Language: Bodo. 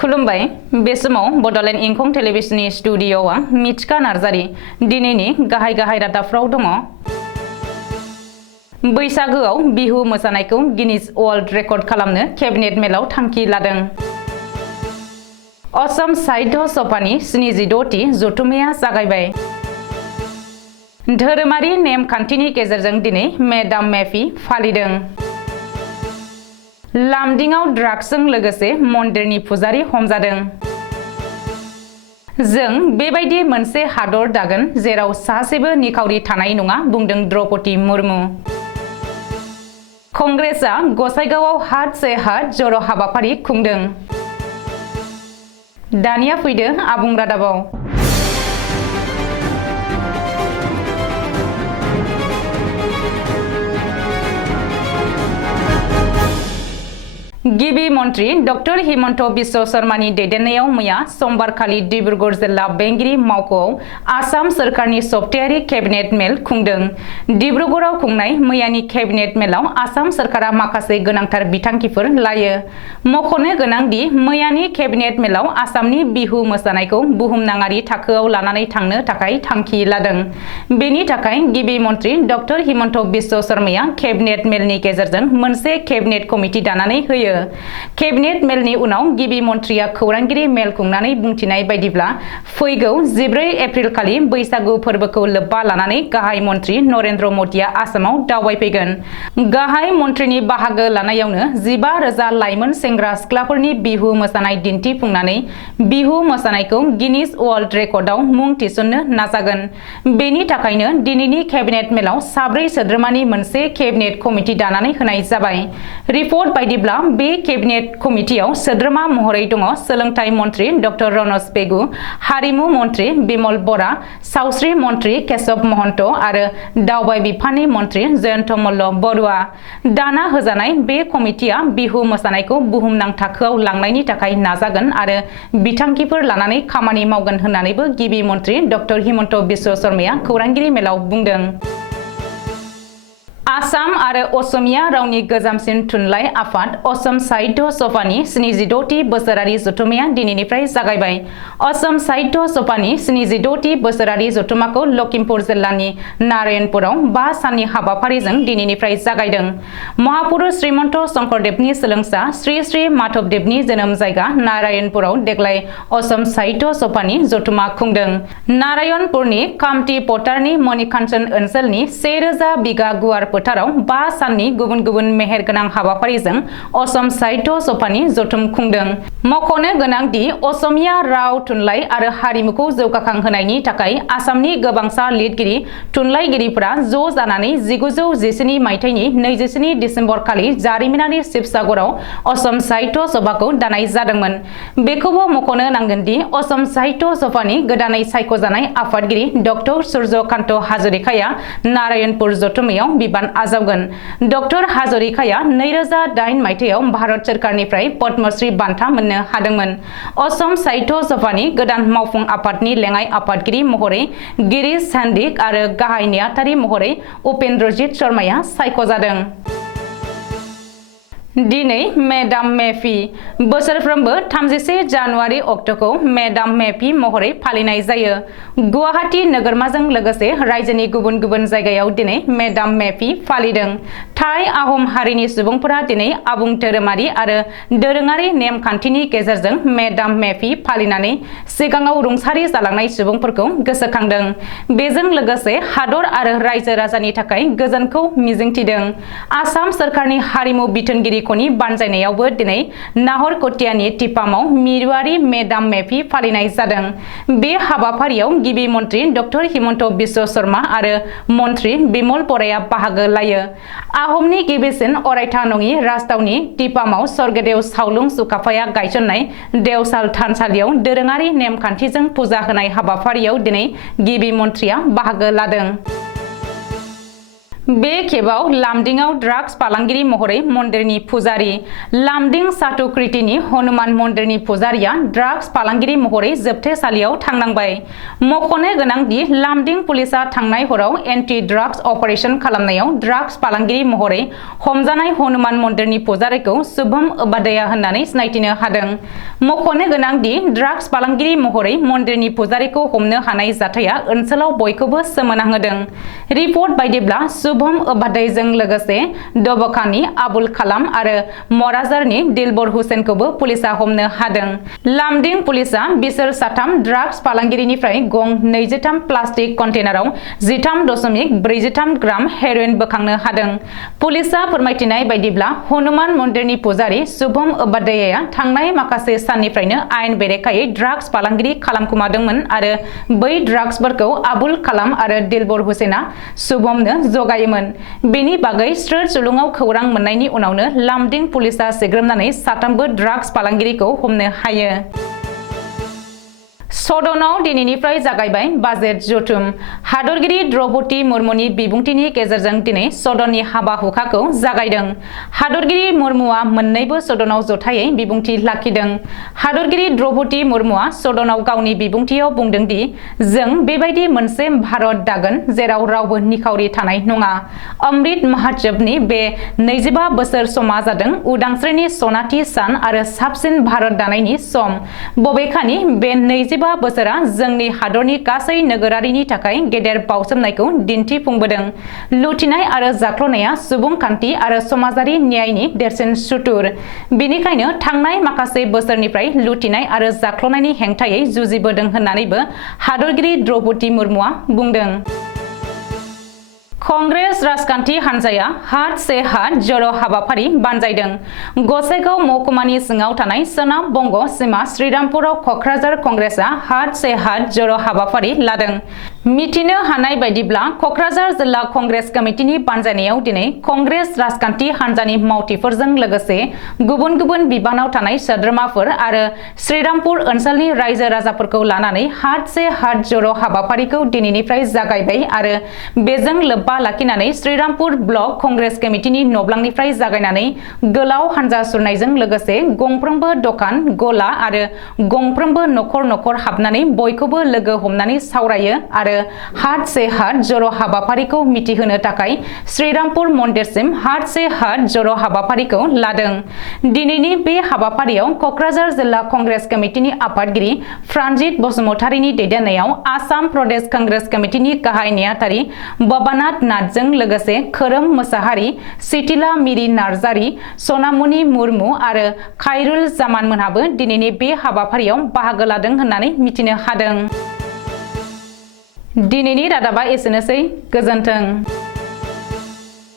खुलुमबाय बे समाव बडोलेण्ड इंखं टेलिभिजननि स्टुडिय'आव आं मिथिका नार्जारी दिनैनि गाहाय रादाबफ्राव दङ। बैसागोआव बिहु मोसानायखौ गिनिज वर्ल्ड रेकर्ड खालामनो केबिनेट मेलाव थांखि लादों। असम साहित्य सभानि 76थि जथुम्माया जागायबाय। धोरोमारि नेमखान्थिनि गेजेरजों दिनै मेदाम मेफि फालिदों। लामदिंआव ड्राग्सजों लोगोसे मन्दिरनि पुजारी हमजादों। जों बेबायदि मोनसे हादर दागोन जेराव सासेबो निखावरि थानाय नङा बुंदों द्रौपदी मुर्मु। कंग्रेसआ गसाइगावआव हात से हात जर' हाबाफारि खुंदों। दानिया फैदो आबुं रादाबाव। गिबि मन्त्री डक्टर हिमन्त बिश्व शर्मानि दैदेननायाव मैया समबारखालि डिब्रुगड़ जिल्ला बेंगिरि मावख'आव आसाम सोरखारनि सप्तायारि केबिनेट मेल खुंदों। डिब्रुगड़आव खुंनाय मैयानि केबिनेट मेलाव आसाम सोरखारा माखासे गोनांथार बिथांखिफोर लायो। मख'नो गोनांदि मैयानि केबिनेट मेलाव आसामनि बिहु मोसानायखौ बुहुमनाङारि थाखोआव लानानै थांनो थाखाय थांखि लादों। बेनि थाखाय गिबि मन्त्री डक्टर हिमन्त बिश्व शर्माया केबिनेट मेलनि गेजेरजों मोनसे केबिनेट कमिटि दानानै होयो। केबिनेट मेलनि उनाव गिबि मन्थ्रिया खौरांगिरि मेल खुंनानै बुंथिनाय बायदिब्ला फैगौ 14 एप्रिल खालि बैसागु फोरबोखौ लोब्बा लानानै गाहाय मन्थ्रि नरेन्द्र मदिया आसामाव दावबायफैगोन। गाहाय मन्थ्रिनि बाहागो लानायावनो 15,000 लाइमोन सेंग्रा सिख्लाफोरनि बिहु मोसानाय दिन्थिफुंनानै बिहु मोसानायखौ गिनिज वर्ल्ड रेकर्डआव मुं थिसननो नाजागोन। बेनि थाखायनो दिनैनि केबिनेट मेलाव 4 सोद्रोमानि मोनसे केबिनेट कमिटि दानानै होनाय जाबाय। रिपर्ट बायदिब्ला बे केबिनेट कमिटियाव सोद्रोमा महरै दङ सोलोंथाइ मन्थ्रि डक्टर रनज पेगु, हारिमु मन्थ्रि बिमल बरा, सावस्रि मन्थ्रि केशव महन्त आरो दावबाय बिफाननि मन्थ्रि जयन्त मल्ल बरुवा। दाना होजानाय बे कमिटिया बिहु मोसानायखौ बुहुमनां थाखोआव लांनायनि थाखाय नाजागोन आरो बिथांखिफोर लानानै खामानि मावगोन होननानैबो गिबि मन्थ्रि डक्टर हिमन्त बिश्व शर्माया खौरांगिरि मेलाव बुंदों। आसाम आरो असमिया रावनि गोजामसिन थुनलाइ आफाद असम साहित्य सभानि 76थि बोसोरारि जथुम्माया दिनैनिफ्राय जागायबाय। असम साहित्य सभानि 76थि बोसोरारि जथुम्माखौ लखिमपुर जिल्लानि नारायणपुराव 5 साननि हाबाफारिजों दिनैनिफ्राय जागायदों। महापुरुष श्रीमन्त शंकरदेवनि सोलोंसा श्री श्री माधवदेवनि जोनोम जायगा नारायणपुराव देग्लाय असम साहित्य सभानि जथुम्मा खुंदों। नारायणपुरनि कामति पटारनि मणिकान्चन ओनसोलनि 1000 बिगा गुवार फोथाराव 5 साननि गुबुन गुबुन मेहेरगोनां हाबाफारिजों असम साहित्य सभानि जथुम खुंदों। मख'नो गोनांदि असमिया राव थुनलाइ आरो हारिमुखौ जौगाखांहोनायनि थाखाय आसामनि गोबांसा लिरगिरि थुनलाइगिरिफोरा ज' जानानै 1917 मायथाइनि 27 डिसेम्बर खालि जारिमिनारि शिबसागराव असम साहित्य सभाखौ दानाय जादोंमोन। बेखौबो मख'नो नांगोनदि असम साहित्य सभानि गोदानै सायख'जानाय आफादगिरि डक्टर सूर्यकान्त हाजरिकाया नारायणपुर जथुम्मायाव बिबान आजावगोन। डक्टर हाजरिकाया 2008 मायथाइयाव भारत सोरखारनिफ्राय पद्मश्री बान्था मोननो हादोंमोन। असम साहित्य सभानि गोदान मावफुं आफादनि लेङाइ आफादगिरि महरै गिरीश सान्दिक आरो गाहाय नेहाथारि महरै उपेन्द्रजीत शर्माया सायख'जादों। दिनै मेदाम मेफि बोसोरफ्रोमबो 31 जानुवारि अक्ट'खौ मेदाम मेफि महरै फालिनाय जायो। गुवाहाटी नोगोरमाजों लोगोसे रायजोनि गुबुन गुबुन जायगायाव दिनै मेदाम मेफि फालिदों। थाई आहम हारिनि सुबुंफोरा दिनै आबुं धोरोमारि आरो दोरोङारि नेमखान्थिनि गेजेरजों मेदाम मेफि फालिनानै सिगाङाव रुंसारि जालांनाय सुबुंफोरखौ गोसोखांदों। बेजों लोगोसे हादर आरो रायजो राजानि थाखाय गोजोनखौ मिजिंथिदों। आसाम सोरखारनि हारिमु बिथोनगिरि खनि बानजायनायावबो दिनै नाहरकटियानि टिपामाव मिरुआरि मेदाम मेफि फालिनाय जादों। बे हाबाफारियाव गिबि मन्थ्रि डक्टर हिमन्त बिश्व शर्मा आरो मन्थ्रि बिमल बराया बाहागो लायो। आहमनि गिबिसिन अरायथा नङि राजथावनि टिपामाव स्वर्गदेव सावलुं सुकाफाया गायसननाय देवसाल थानसालियाव दोरोङारि नेमखान्थिजों फुजा होनाय हाबाफारियाव दिनै गिबि मन्थ्रिया बाहागो लादों। बे खेबाव लामदिंआव ड्राग्स फालांगिरि महरै मन्दिरनि पुजारी लामदिं साथुकृतिनि हनुमान मन्दिरनि पुजारीया ड्राग्स फालांगिरि महरै जोबथेसालियाव थांनांबाय। मख'नो गोनांदि लामदिं पुलिसा थांनाय हराव एन्टि ड्राग्स अपारेशन खालामनायाव ड्राग्स फालांगिरि महरै हमजानाय हनुमान मन्दिरनि पुजारीखौ शुभम उपाध्याय होननानै सिनायथिनो हादों। मख'नो गोनांदि ड्राग्स फालांगिरि महरै मन्दिरनि पुजारीखौ हमनो हानाय जाथाया ओनसोलाव बयखौबो सोमोनांहोदों। रिपर्ट बायदिब्ला शुभम उपाध्यायजों लोगोसे दबकानि आबुल कालाम आरो मराजारनि दिलबर हुसेनखौबो पुलिसा हमनो हादों। लामदिं पुलिसा बिसोर साथाम ड्राग्स फालांगिरिनिफ्राय गं 23 प्लास्टिक कन्टेनाराव 13.43 ग्राम हेर'इन बोखांनो हादों। पुलिसा फोरमायथिनाय बायदिब्ला हनुमान मन्दिरनि पुजारी शुभम उपाध्यायआ थांनाय माखासे साननिफ्रायनो आयेन बेरेखायै ड्राग्स फालांगिरि खालामखुमादोंमोन आरो बै ड्राग्सफोरखौ आबुल कालाम आरो दिलबर हुसेना शुभमनो जगायोमोन। बेनि बागै स्रोत सुलुङाव खौरां मोननायनि उनावनो लामदिं पुलिसा सिग्रोमनानै साथामबो ड्राग्स फालांगिरिखौ हमनो हायो। सदनाव दिनैनिफ्राय जागायबाय बाजेट जथुम। हादरगिरि द्रौपदी मुर्मुनि बिबुंथिनि गेजेरजों दिनै सदननि हाबा हुखाखौ जागायदों। हादरगिरि मुर्मुआ मोन्नैबो सदनाव जथायै बिबुंथि लाखिदों। हादरगिरि द्रौपदी मुर्मुआ सदनाव गावनि बिबुंथियाव बुंदों दि जों बेबायदि मोनसे भारत दागोन जेराव रावबो निखावरि थानाय नङा। अमृत महोत्सवनि बे 25 बोसोर समा जादों उदांस्रिनि सनाथि सान आरो साबसिन भारत दानायनि सम। बबेखानि बे 25 बोसोरा जोंनि हादरनि गासै नोगोरारिनि थाखाय गेदेर बावसोमनायखौ दिन्थिफुंबोदों। लुथिनाय आरो जाख्ल'नाया सुबुंखान्थि आरो समाजारि न्यायनि देरसिन सुथुर। बेनिखायनो थांनाय माखासे बोसोरनिफ्राय लुथिनाय आरो जाख्ल'नायनि हेंथायै जुजिबोदों होननानैबो हादरगिरि द्रौपदी मुर्मुआ बुंदों। कंग्रेस राजखान्थि हान्जाया हात से हात जर' हाबाफारि बानजायदों। गसाइगाव महकुमानि सिङाव थानाय सोनाब बंग सिमा श्रीरामपुराव क'क्राझार कंग्रेसआ हात से हात जर' हाबाफारि लादों। मिथिनो हानाय बायदिब्ला क'क्राझार जिल्ला कंग्रेस कमिटिनि बानजायनायाव दिनै कंग्रेस राजखान्थि हान्जानि मावथिफोरजों लोगोसे गुबुन गुबुन बिबानाव थानाय सोद्रोमाफोर आरो श्रीरामपुर ओनसोलनि रायजो राजाफोरखौ लानानै हात से हात जर' हाबाफारिखौ दिनैनिफ्राय जागायबाय आरो बेजों लोब्बा लाखिनानै श्रीरामपुर ब्लक कंग्रेस कमिटिनि नब्लांनिफ्राय जागायनानै गोलाव हान्जा सुरनायजों लोगोसे गंफ्रोमबो दखान गला आरो गंफ्रोमबो नखर नखर हाबनानै बयखौबो लोगो हमनानै सावरायो आरो हात से हात जर' हाबाफारिखौ मिथिहोनो थाखाय श्रीरामपुर मन्दिरसिम हात से हात जर' हाबाफारिखौ लादों। दिनैनि बे हाबाफारियाव क'क्राझार जिल्ला कंग्रेस कमिटिनि आफादगिरि प्रानजित बसुमतारीनि दैदेननायाव आसाम प्रदेश कंग्रेस कमिटिनि गाहाय नेहाथारि बबानाथ नाथजों लोगोसे खोरोम मोसाहारि, सिथिला मिरि नार्जारी, सनामुनि मुर्मु आरो खायरुल जामान मोनहाबो दिनैनि बे हाबाफारियाव बाहागो लादों होननानै मिथिनो हादों। दिनैनि रादाबा एसेनोसै। गोजोन्थों।